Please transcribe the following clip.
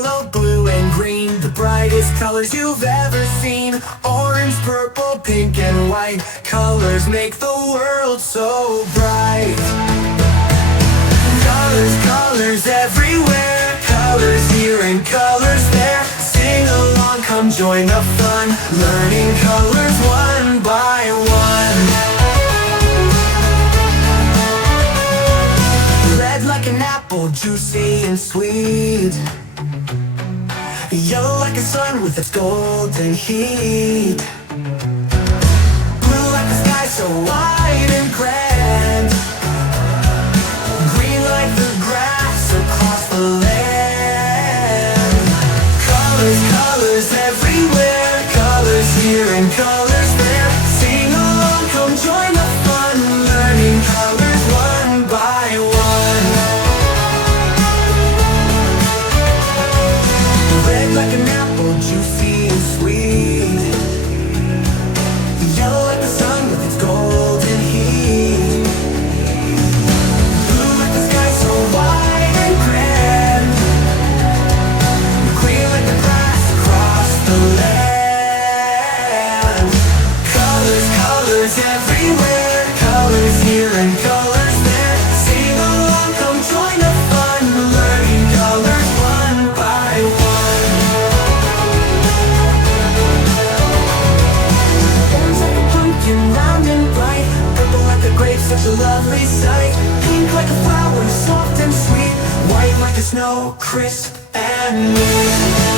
yellow, blue, and green, the brightest colors you've ever seen. Orange, purple, pink, and white, colors make the world so bright. Colors, colors everywhere, colors here and colors there. Sing along, come join the fun, learning colors one by one. Red like an apple, juicy and sweet. Yellow like a sun with its golden heat. Blue like the sky so wide and grand. Green like the grass across the land. Colors, colors everywhere, colors here and colors there. Sing along, come join the fun, learning colors one by one. Red like an apple, juicy and sweet. Yellow like the sun with its golden heat. Blue like the sky so wide and grand. Green like the grass across the land. Colors, colors everywhere, colors here and colors there. Sing along, come join the fun, learning colors one by one. Orange like a pumpkin, round and bright. Purple like a grape, such a lovely sight. Pink like a flower, soft and sweet. White like the snow, crisp and neat.